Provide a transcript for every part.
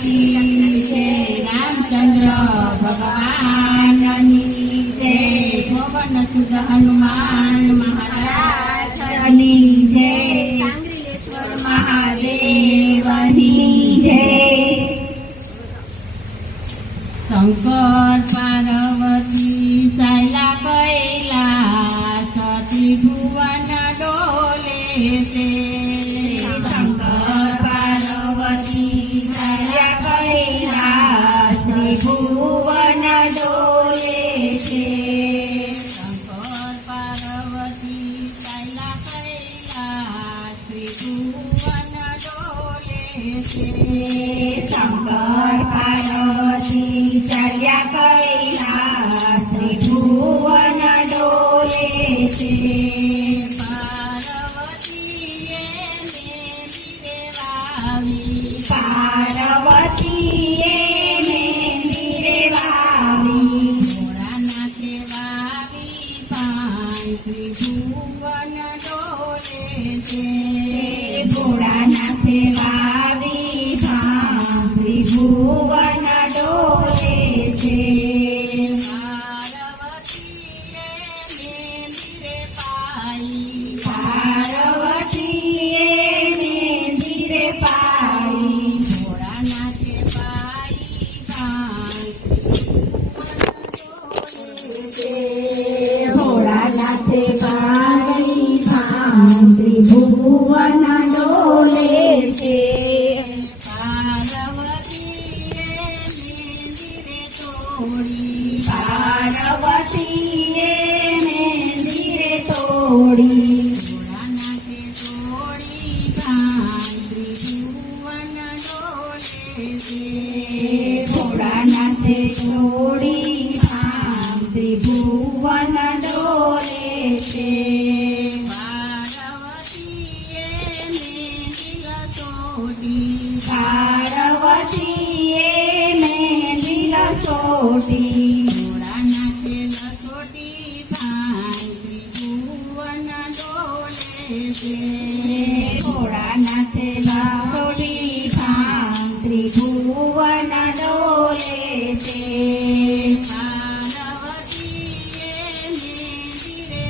કી જય, રામચંદ્ર ભગવાનની જય, પવન સુત હનુમાન મહારાજની જય, સાંગરીલેશ્વર મહાદેવની જય. શંકર પાર્વતી સાયલા કૈલાસ ત્રિભુવન ડોલે છે. શંકર પાર્વતી સાયલા કૈલાસ ત્રિભુવન ડોલે છે. શંકર પાર્વતી સાયલા કૈલાસ ત્રિભુવન ડોલે છે. શંકર પાર્વતી ચાલ્યા કૈલાસ ત્રિભુવન ડોલે છે. પાર્વતીએ મેંદીરે વાવી, પાર્વતીએ મેંદીરે વાવી, ભોળાનાથે વાવી પાન ત્રિભુવન ડોલે છે. ભોળાનાથે વાવી પાન ત્રિભુવન ડોલે છે. પાર્વતીએ મેંદીરે પાઈ, પાર્વતીએ મેંદીરે પાઈ, ભોળાનાથે પાઈ પાન ભોળાનાથે પાઈ પાન ત્રિભુવન ડોલે છે. પાર્વતીએ મેંદીરે તોડી, પાર્વતીએ મેંદીરે તોડી, ભોળાનાથે તોડી પાન ત્રિભુવન ડોલે છે. ભોળાનાથે તોડી પાન ત્રિભુવન ડોલે છે. પાર્વતીએ મેંદીર તોડી, પાર્વતીએ મેંદીર તોડી, ભોળાનાથે લસોટી પાન ત્રિભુવન ડોલે છે. ભોળાનાથે લસોટી પાન ત્રિભુવન ડોલે છે. પાર્વતીએ મેંદીરે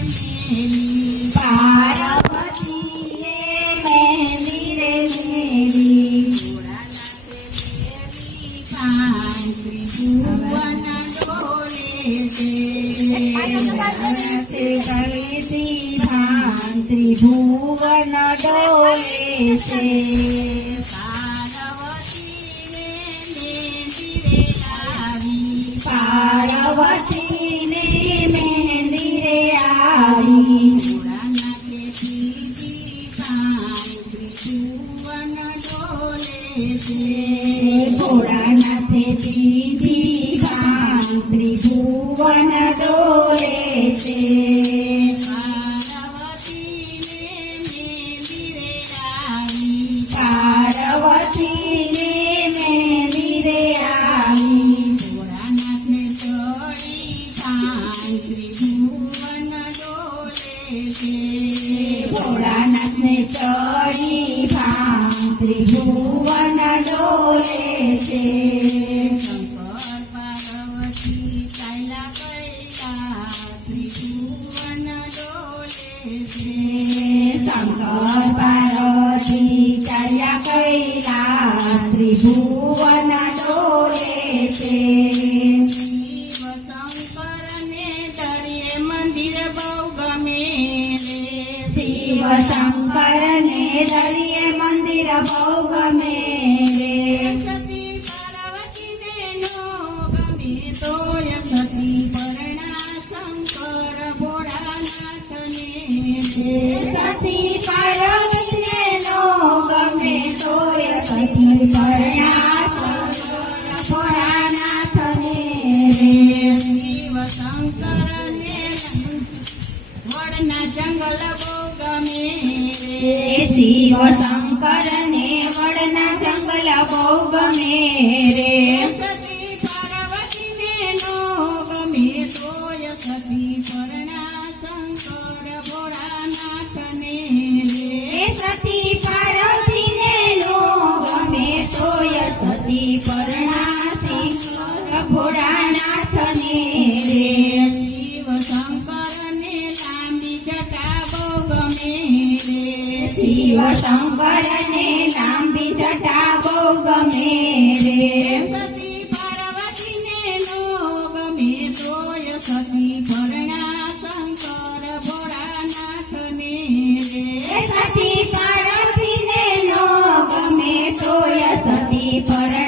મેલી, પાર્વતીએ મેંદીરે મેલી, ભોળાનાથે મેલી પાન ત્રિભુવન ડોલે છે. ભોળાનાથે મેલી પાન ત્રિભુવન ડોલે છે. પાર્વતીને મેંદીરે આવી, પાર્વતીને મેંદીરે આવી, ભોળાનાથે પીધી પાન ત્રિભુવન ડોલે છે. પાર્વતીને મેંદીરે આવી, ભોળાનાથને ચડી પાન ત્રિભુવન ડોલે છે. ભોળાનાથને ચડી પાન ત્રિભુવન ડોલે છે. શંકર પાર્વતી ચાલ્યા કૈલાસ ત્રિભુવન ડોલે છે. શંકર પાર્વતી ચાલ્યા કૈલાસ ત્રિભુવન ડોલે છે. શિવશંકરને દરિયે મંદિર બહુ ગમે રે, શિવશંકરને દરિયે મંદિર બહુ ગમે રે. સતી પાર્વતીને નો ગમે તોય સતી પરણા શંકર ભોળાનાથને છે. સતી પાર્વતીને નો ગમે તોય સતી પરણા શંકર ભોળાનાથને રે. શિવશંકરને વડના જંગલ બહુ ગમે રે, શિવશંકરને વડના જંગલ બહુ ગમે રે. સતી પાર્વતીને નો ગમે તોય સતી પરણા શંકર ભોળાનાથને રે. સતી પાર્વતીને નો ગમે તોય સતી સતી પરણાસી ભોળાનાથને રે શિવ શંકરને લાંબી જટા બહુ ગમે રે શિવ શંકરને લાંબી જટા બહુ ગમે રે સતી પાર્વતીને નો ગમે તોય સતી પરણા શંકર ભોળાનાથને રે સતી પાર્વતીને નો ગમે તોય સતી પરણા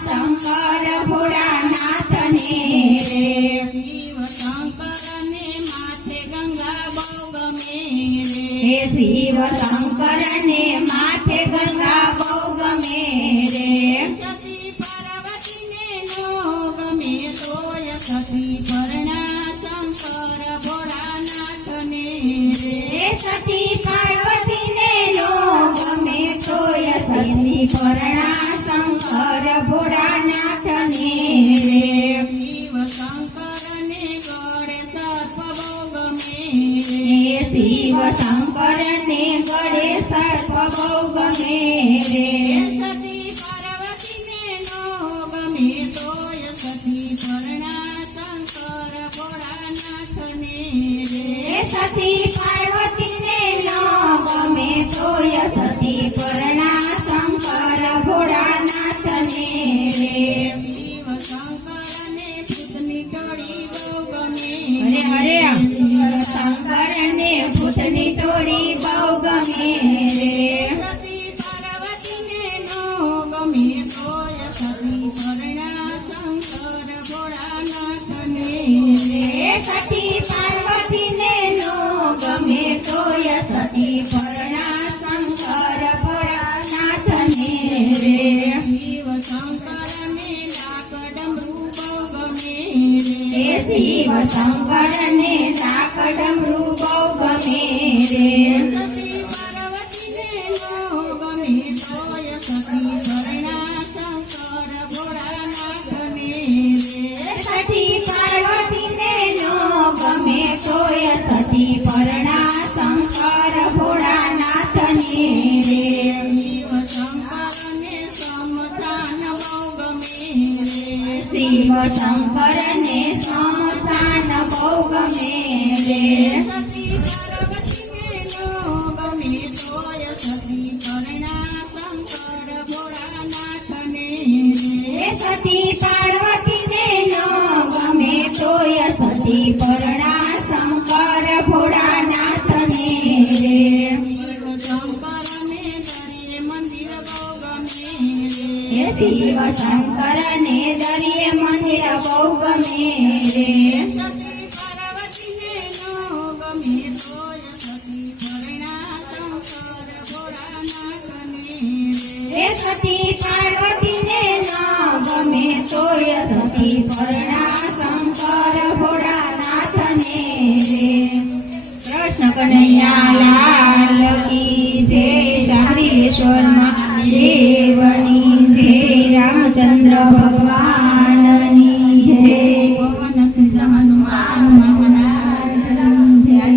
શંકર ભોળાનાથને રે શિવ શંકરને માથે ગંગા બહુ ગમે હે રે શિવ શંકરને માથે ગંગા બહુ ગમે રે સતી પાર્વતીને નો ગમે તોય સતી પરણા શંકર ભોળાનાથને રે સતી પાર્વતીને નો ગમે તોય સતી પરણા શંકર ભોળાનાથને રે શિવ શંકરને ગળે સર્પ બહુ ગમે હે શિવ શંકરને ગળે સર્પ બહુ ગમે રે સતી પાર્વતીને નો ગમે તોય સતી પરણા શંકર ભોળાનાથને રે સતી પાર્વતીને નો ગમે તોય સતી પરણા શંકર ભોળાનાથને રે શિવ શંકરને ભૂતની ટોળી બહુ ગમે હરે હરે શંકરને ભૂતની ટોળી બહુ ગમે રે સતી પાર્વતીને નો ગમે તોય સતી પરણા શંકર ભોળાનાથને રે સતી પાર્વતીને નો ગમે તોય સતી પરણા શંકર ભોળાનાથને રે શિવ શંકરને લાકડમરૂ બહુ ગમે હે શિવ શંકરને લાકડમરૂ બહુ ગમે રે સતી પાર્વતીને નો ગમે તોય સતી પરણા શંકર ભોળાનાથને રે સતી પાર્વતીને નો ગમે તોય સતી પરણા શંકર ભોળાનાથને રે શિવ શંકરને સમતાન બહુ ગમે રે શિવ શંકરને સમતાન બહુ ગમે રે સતી પાર્વતીને નો ગમે તોય સતી પરણા શંકર ભોળાનાથને હે સતી પાર્વતીને નો ગમે તોય સતી પરણા શંકર ભોળાનાથને રે શિવ શંકરને દરિયે મંદિર બહુ ગમે હે રે શિવ શંકરને દરિયે મંદિર બહુ ગમે રે સતી પાર્વતીને નો ગમે તોય સતી પરણા શંકર ભોળાનાથને હે સતી પાર્વતીને નો ગમે તોય સતી પરણા શંકર ભોળાનાથને રે કૃષ્ણ કનૈયા લાલ કી જય શાંતિશ્વર મહાદેવની જય રામચંદ્ર ભગવાન